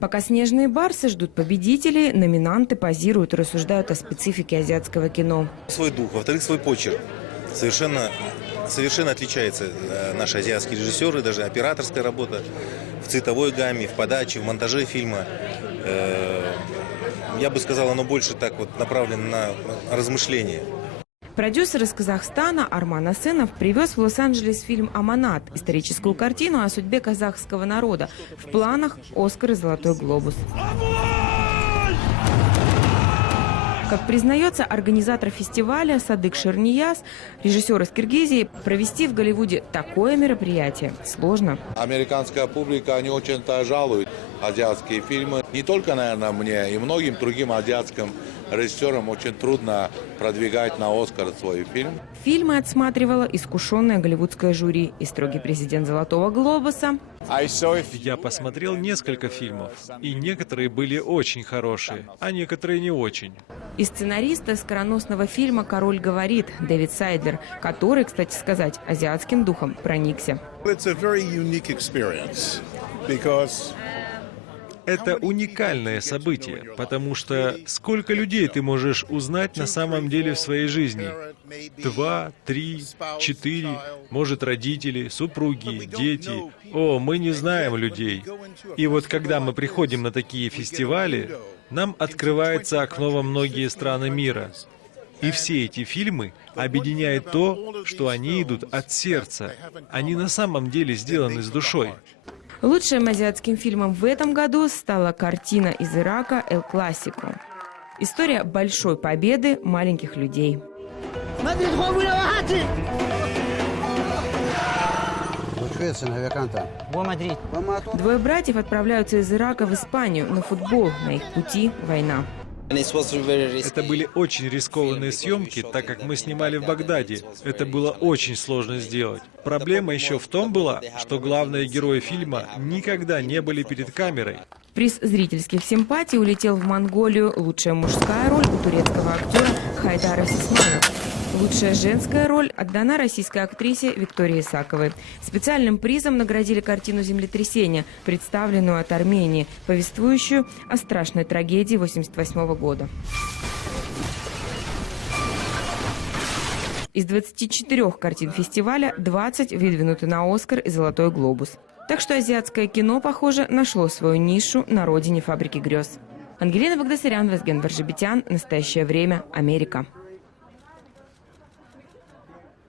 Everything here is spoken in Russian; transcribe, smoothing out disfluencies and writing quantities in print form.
Пока снежные барсы ждут победителей, номинанты позируют и рассуждают о специфике азиатского кино. Свой дух, во-вторых, свой почерк. Совершенно отличается наши азиатские режиссеры, даже операторская работа в цветовой гамме, в подаче, в монтаже фильма. Я бы сказал, оно больше так вот направлено на размышления. Продюсер из Казахстана Арман Асенов привез в Лос-Анджелес фильм «Аманат» – историческую картину о судьбе казахского народа. В планах «Оскар» и «Золотой глобус». Как признается организатор фестиваля Садык Шернияз, режиссер из Киргизии, провести в Голливуде такое мероприятие сложно. Американская публика, они очень-то жалуют азиатские фильмы. Не только, наверное, мне, и многим другим азиатским режиссерам очень трудно продвигать на «Оскар» свой фильм. Фильмы отсматривала искушенное голливудское жюри и строгий президент «Золотого глобуса». Я посмотрел несколько фильмов, и некоторые были очень хорошие, а некоторые не очень. И сценариста скороносного фильма «Король говорит» Дэвид Сайдлер, который, кстати сказать, азиатским духом проникся. Это уникальное событие, потому что сколько людей ты можешь узнать на самом деле в своей жизни? 2, 3, 4, может, родители, супруги, дети. О, мы не знаем людей. И вот когда мы приходим на такие фестивали, нам открывается окно во многие страны мира. И все эти фильмы объединяет то, что они идут от сердца. Они на самом деле сделаны с душой. Лучшим азиатским фильмом в этом году стала картина из Ирака «Эл Классико». История большой победы маленьких людей. Двое братьев отправляются из Ирака в Испанию на футбол. На их пути война. Это были очень рискованные съемки, так как мы снимали в Багдаде. Это было очень сложно сделать. Проблема еще в том была, что главные герои фильма никогда не были перед камерой. Приз зрительских симпатий улетел в Монголию. Лучшая мужская роль у турецкого актера Хайдара Сисмана. Лучшая женская роль отдана российской актрисе Виктории Исаковой. Специальным призом наградили картину «Землетрясение», представленную от Армении, повествующую о страшной трагедии 1988 года. Из 24 картин фестиваля 20 выдвинуты на «Оскар» и «Золотой глобус». Так что азиатское кино, похоже, нашло свою нишу на родине «Фабрики грез». Ангелина Багдасарян, Вазген Варжибетян. Настоящее время. Америка.